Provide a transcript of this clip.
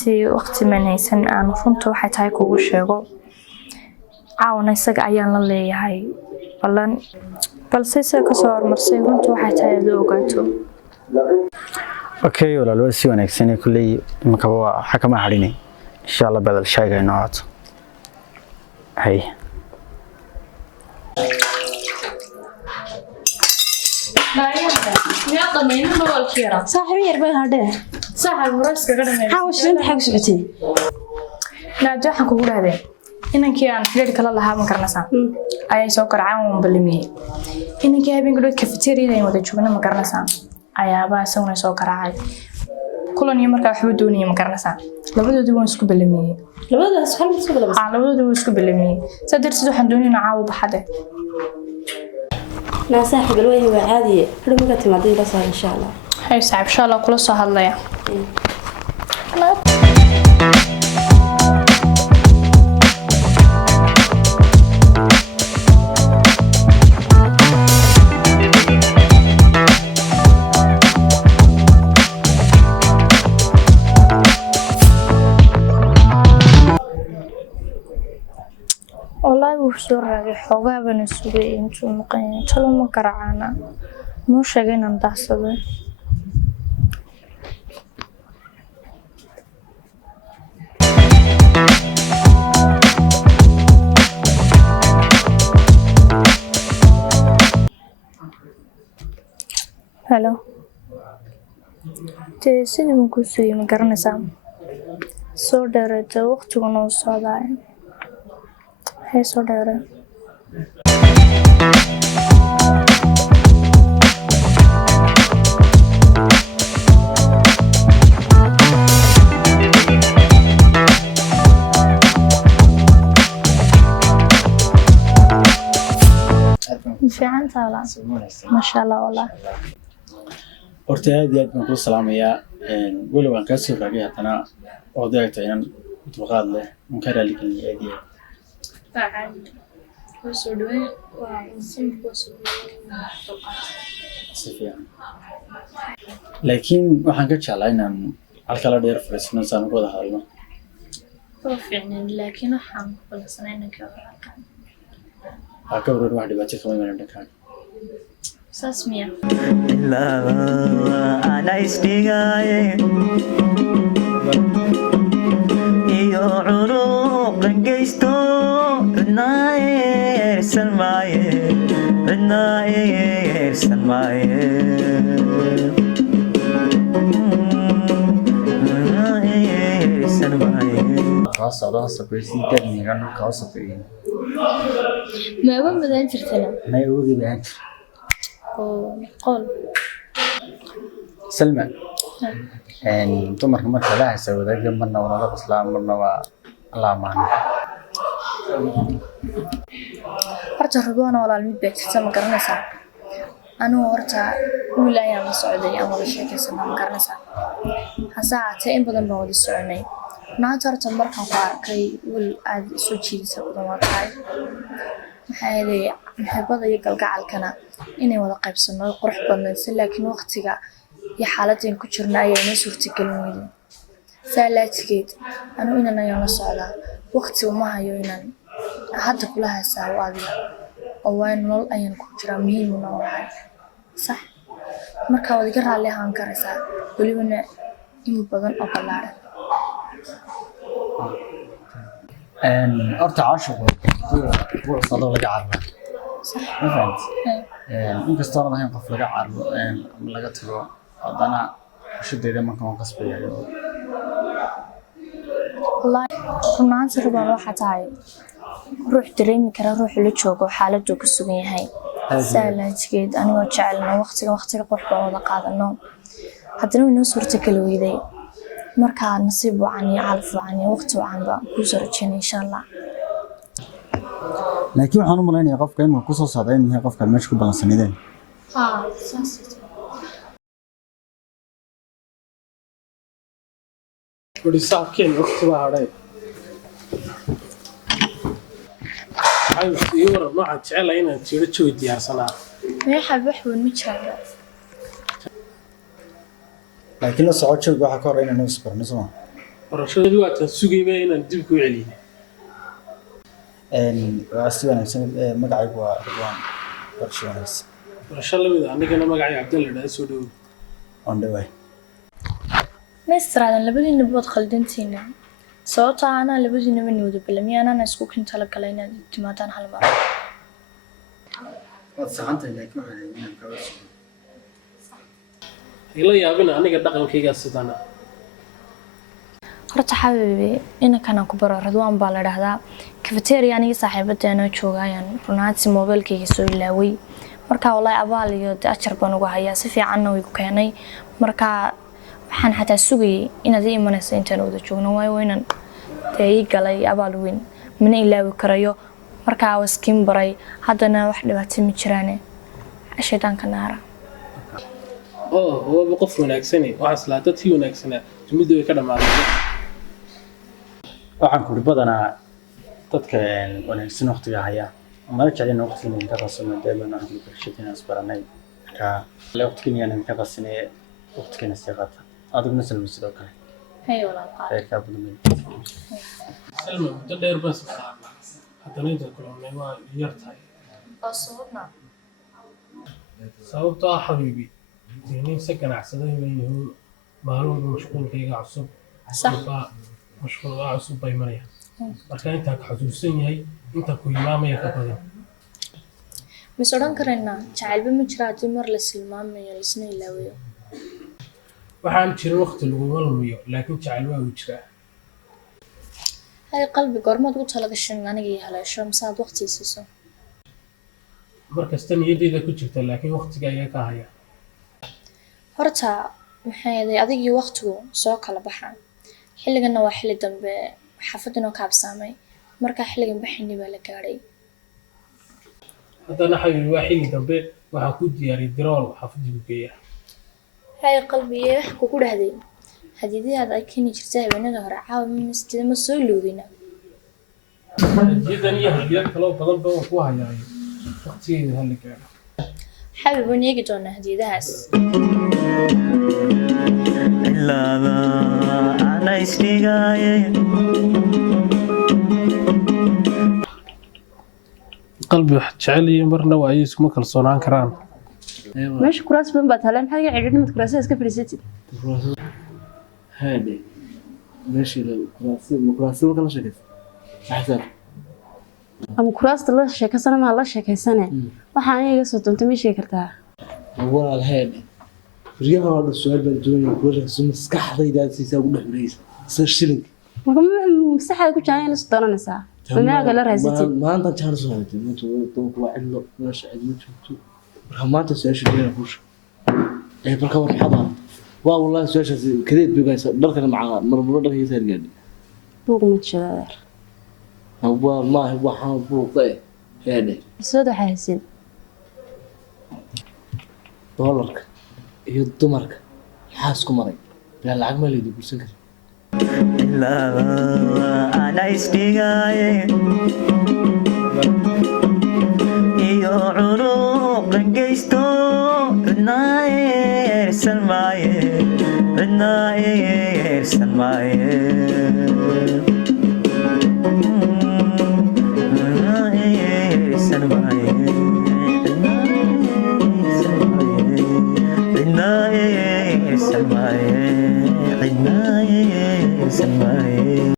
runtii waqti manaysan aan runta waxay tahay kugu sheego caawana isaga ayaan la leeyahay balse isaga ka soo hormarsay runta waxay tahay aad ogaato okay walaal waa si wanaagsan kulay imka waa xakama xarinay insha Allah badal shayga inoo haato hay صاحبي يربي هذا صاحب وراسك قدمي حاول انت حق سعتي لا waxaan kugu dhahdeen inankii aan xiriir kala lahaa ma garanaysaa ayay soo qaracaan balmiyay inankii habeenkii dad cafeteria ay wada joognaa ma garanaysaa ayaaba asaguna soo qaracay kulan iyo markaa waxba doonayay ma garanaysaa labadoodii waan isku balmiyay labadaas hal mid soo labadoodii waan isku balmiyay sadarsid waxaan doonaynaa caawa baxade لا صاحب الوجه وعادي حلو ما قلت ما لا صار إن شاء الله هاي صعب إن شاء الله كله سهل ليا والله وصور حوجا بنسوي إنتو مقين تلو مكرعانا مو شاقين ندحسده هلو تسيدي مكوسي مقرنسا سو دارتا وقتو نوصا داي هاي سو دارا في عن طالع ما شاء الله والله horta aad iyo aad baan ku salaamayaa weli waan ka soo raagay hadana odayta inaan dulqaad leh aan ka raali gelin aad iyo فعال وسودوي وسمك وسودوي si fiican laakiin waxaan ka jeclaa inaan halkala dheer fariisno saan uga wada hadalno فعلا لكن waxaan balsanay inka wararkan waa ka warar wax dhibaato kama iman dhakaan ساسميا لا أنا استيقاي يو عنق قيستو الناير سلماي الناير سلماي الناير سلماي خلاص خلاص بيسي تاني كانوا خلاص في ما هو بدأ ترتنا ما يوجي بعد قول سلمى dumarka marka la hayso marna waa la qoslaa marna waa la maana horta ragoona walaal mid bay jirta ma garanaysaa anuu horta wiil ayaan la socday aan wada sheekaysanaa ma garanaysaa hasaatee in badan baan wada soconay naanta horta markaan ku arkay wiil aad soo jiidisa badan waa tahay maxaa yeelay maxabada iyo galgacalkana inay wada qaybsano qurux badan si laakiin waqtiga iyo xaaladeen ku jirna ayay noo suurtagelin weyday saalaadkeed anuu inaan ayaan la socdaa waqti uma hayo inaan hadda kula haysaa adiga oo waa nolol ayaan ku jiraa muhiim u noolahay sax marka wada iga raalli ahaan karaysaa welibana in badan oo ballaaran horta caashiqu wuu soo laga carraa ma fahamti inkastoo aan ahayn qof laga carro laga tago haddana bulshadeeda marka waan qasbayayo والله runaanti rabaan waxa tahay ruux dareemi kara ruux la joogo xaaladdu ku sugan yahay saalaadkeed anigoo jecelna waqtiga qurux wada qaadano haddana inoo suurtagal weyday marka nasiib wacan iyo calaf wacan iyo waqti wacan baan ku soo rajaynaa insha Allah laakiin waxaan u maleynayaa qofka inuu ku soo socdo inuu yahay qofka meesha ku balansanideen saas ورسالكين وقتها هذا هاي يورا ما عاد جعل هنا تيجي تشوي ديار صنع ما حب وحول مجرد laakiin la socod joog waxa ka hor inaan isbarno soo barashadii waatan sugayba inaan dib ku celiyo. waa si wanaagsan magacaygu waa Ridwaan barasho wanaagsan Barasho lamid ah anigana magacay Cabdalla dhaa soo dhawow. on the way maystiradan labadiina bood khaldantiina sababtoo ah anaa labadiina ma niwada balamiya anana isku kinta la galay inaad timaadaan hal mar waad saxantahay laakiin waxaan inaan kaga soo Ila yaabina aniga dhaqankayga sidana. horta xabiibi inankan ku baro Ridwaan baa la dhahdaa cafeteria aniga saaxiibadeena joogayaan runaanti mobilkayga soo ilaaway marka wallahi abaal iyo ajar baan uga hayaa si fiicanna way ku keenay marka waxaan xataa sugayay inaad ii imanayso intaan wada joogno waayo inaan ii galay abaal weyn mana ilaawi karayo marka waskin baray haddana wax dhibaato ma jiraan shaydaanka naara waa qof wanaagsan waxa salaadtii wanaagsanaa tumid way ka dhamaatay. waxaan ku badanaa dadka wanaagsan waqtiga haya ama la jecel waqtiga inay ka qasano deeban aan ku shaqeynaa isbaranay ka la waqtiga inay ka qasanay waqtiga istiqaata adigna salmo sidoo kale hay walaal ka badan Salma muddo dheer bas haddana inta kulannay waa yartahay. sababtoo ah xabiibi nin si ganacsaday weeyuu maalmo mashquulkayga cusub mashquulka cusub bay maraya marka inta ka xusuusan yahay inta ku imaamaya ka badan. mis odhan karayna jacaylba ma jira haddii mar la silmaamayo isna ilaawayo waxaan jirin waqti lagu lumiyo laakiin jacayl waa uu jiraa. hay qalbi goormaad ugu talagashan aniga iyo haleesho masaad waqti siiso markasta niyadeyda ku jirta laakiin waqtiga ayaa ka haya. horta maxay yahay adigii waqtigu soo kala baxaan xilligana waa xilli dambe xaafadina ka habsaamay marka xilligan baxini baa la gaaray haddana xabiibi waa xilli dambe waxaa ku diyaariyay dirool xaafadigu geeya. hay qalbiye wax kugu dhahday hadiidaad ay keeni jirtay habeenada hore caawa misteeda ma soo ilowdina jidan iyo hadiyad kaloo badan baan ku hayaa waqtigeeda hal gaaro. xabib waan eegi doonaa hadiidahaas ilaa ana isdhigaye qalbi wax jecel iyo marna waa ay isuma kalsoonaan karaan. meesha kuraas badan baa taaleen maxaa iga cidhiidhi mid kuraasada iska fadhiisatid هذه ماشي الكراسي ما كلها شكل أحسن ama kuraasta la sheekaysana ma la sheekaysane waxaan iga soo doonta ma sheegi kartaa هو هذه رجعها هذا السؤال بالجوين كل سمس كحضة إذا تسيسا ولا بريس صار شيلين marka masaxda ku jaan inay doonanaysaa wanaaga la raasatid ما أنت شهر صهد ما تو واحد له مش عدل تو ما أنت سير شيلين كوش إيه بركور حضر والله سويش كذيت بيجايس دركنا مع مرة هي سير قال buuq ma jiro هو ما هو حنبوق طيب هذا soo dhaxaysid دولارك iyo dumarka maxaa isku maray ila lacag ma leeyahay bulshan kale ilaa ana isdhigaye iyo cunuq geysto cidnaaye salmaaye cidnaaye salmaaye cidnaaye salmaaye